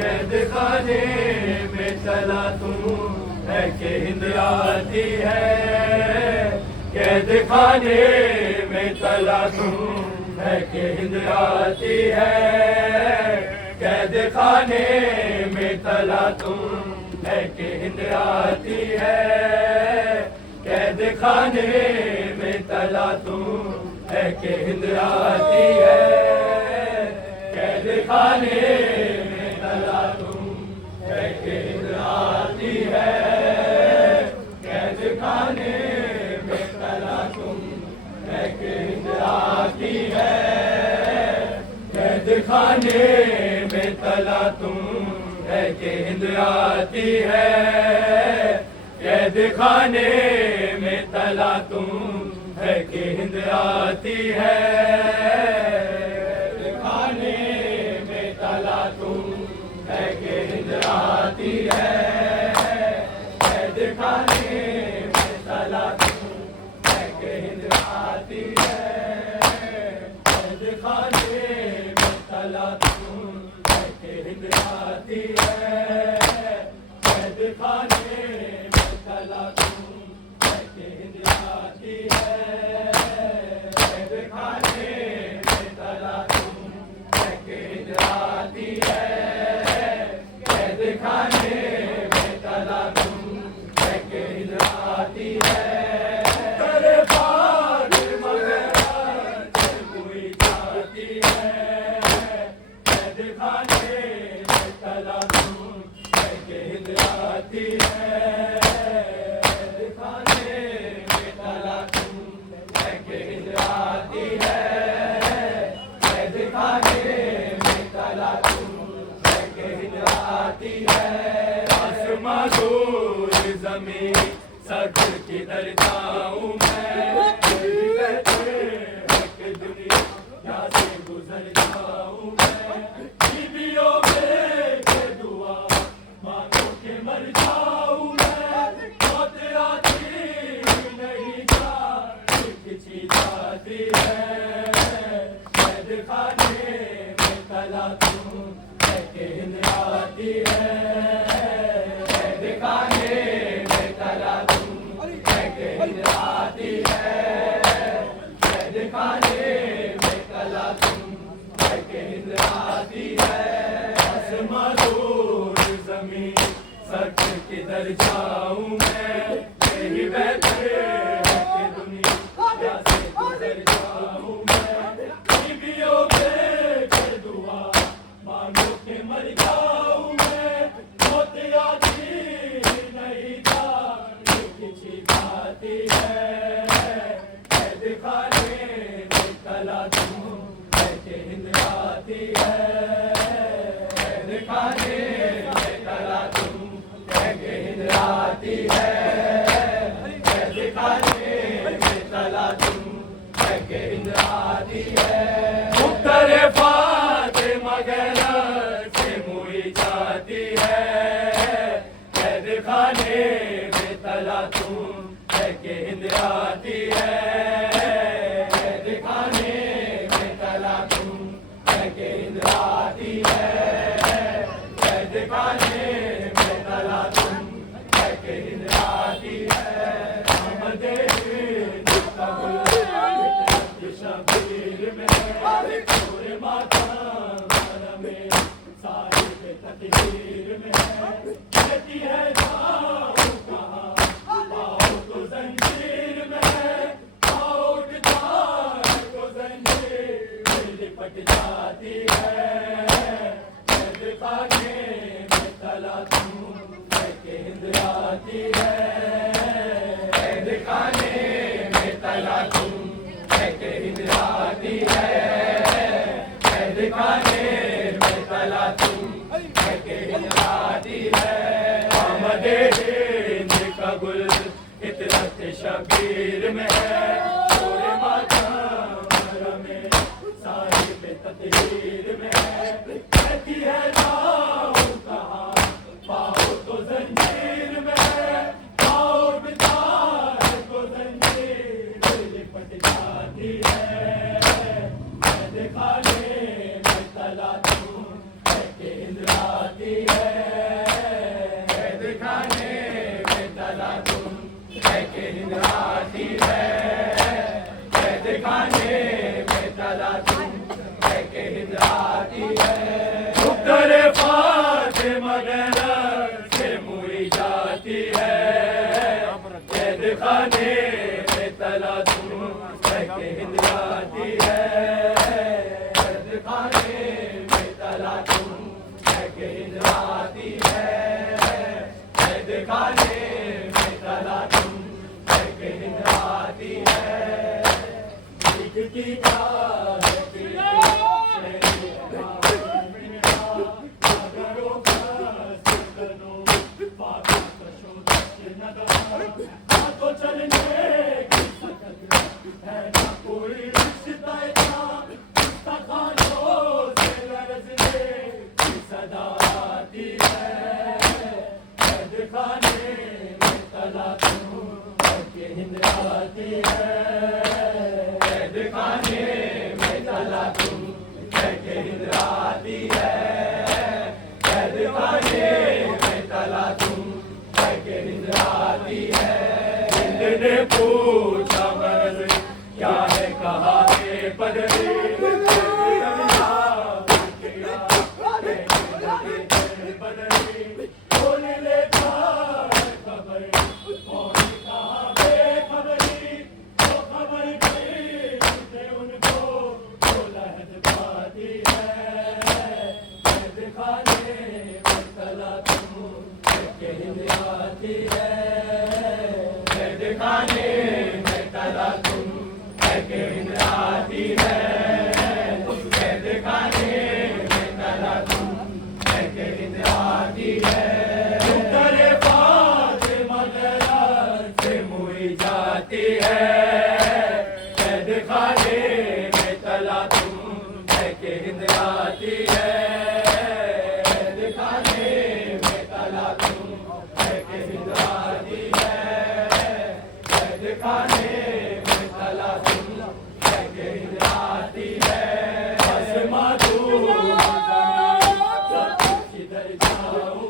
कैद खाने में तला तू है कि हिंद आती है, कैद खाने में तला तू है कि हिंद आती है, कैद खाने में तला तू है कि हिंद आती है, कैद खाने में तला तू है कि हिंद आती है, कैद खाने में तला तू है कि हिंद आती है, कैद खाने में तला तुम है कि हिंद आती है, कैद खाने में तला तुम है कि हिंद आती है, कैद खाने में तला तुम है कि हिंद आती है, खाने में तला तुम है कि हिंद आती है, कैद खाने में तला तुम है कि हिंद आती है, कैद खाने में तला तुम है कि हिंद आती है, कैद खाने में तला तुम है कि हिंद आती है, कैद खाने में तला तुम है कि हिंद आती है, कैद खाने में तला तुम है कि हिंद आती है, करे पार मगर कोई जाती है, कैद खाने में तला तुम है कि हिंद आती है, कैद खाने में तला तुम है कि हिंद आती है, कैद खाने में तला तुम है कि हिंद आती है, आसमां दूर ज़मीन सच किधर जाऊं मैं, कि दुनिया से गुजर जाऊं मैं, बीवियों में के दुआ मांगो के मर जाऊं मैं, मौत आती नहीं खिंची जाती है, कैद खाने में तला तुम है कि हिंद आती है, कैद खाने में तला तुम है कि हिंद आती है, कैद खाने में तला तुम है कि हिंद आती है, आसमां दूर ज़मीन सच किधर जाऊं मैं, यही बेहतर है कि दुनिया से गुजर जाऊं मैं, बीवियों पे के दुआ मांगो के मर जाऊं मैं, मौत आती नहीं खिंची जाती है, कैद खाने में तला तुम है कि हिंद आती है, कैद खाने में तला तुम है कि हिंद आती है, कैद खाने में तला तुम है कि हिंद आती है, मुख्तरे फाते मगर से मुई जाती है, कैद खाने में तला तुम है कि हिंद आती है, कैद खाने में तला तुम है कि हिंद आती है, कैद खाने में तला तुम है कि हिंद आती है, आमदे हिंद कबूल शबीर में पूरे मातम में साहिब तकदीर में कहती है जाओ कहाँ पाओ तो जंजीर में, पाओ तो जंजीर लिपट जाती है, कैद खाने में तला तुम है कि हिंद आती है, कैद खाने में तला तुम है कि हिंद आती है, कैद खाने में तला तुम है कि हिंद आती है, आमदे हिंद का गुल इतरत शबीर में है, पूरे मातम में साहिब तकदीर में है, कहती है जाओ कहाँ पाओ तो जंजीर में, पाओ तो जंजीर लिपट जाती है, कैद खाने में तला तुम है कि हिंद आती है कैद खाने में तला तुम है कि हिंद आती है कैद खाने में तला तुम है कि हिंद आती है उत्तर फातिमा से मुड़ी जाती है कैद खाने में तला तुम है कि हिंद आती है कैद खाने में तला तुम है कि हिंद आती है कैद खाने में तला तुम है कि हिंद आती है दिखती क्या हिंद आती है कैद खाने में तला तुम है कि हिंद आती है कैद खाने में तला तुम है कि हिंद आती है हिंद ने पूछा मर्द क्या है कहा के पदवी कैद खाने में तला तुम है कि हिंद आती है कैद खाने में तला तुम है कि हिंद आती है उत्तर फातिमा से मुड़ी जाती है कैद खाने में तला तुम है कि हिंद आती है कैद खाने में तला तुम है कि हिंद आती है कैद खाने में तला तुम है कि हिंद आती है आसमां दूर किधर जाऊं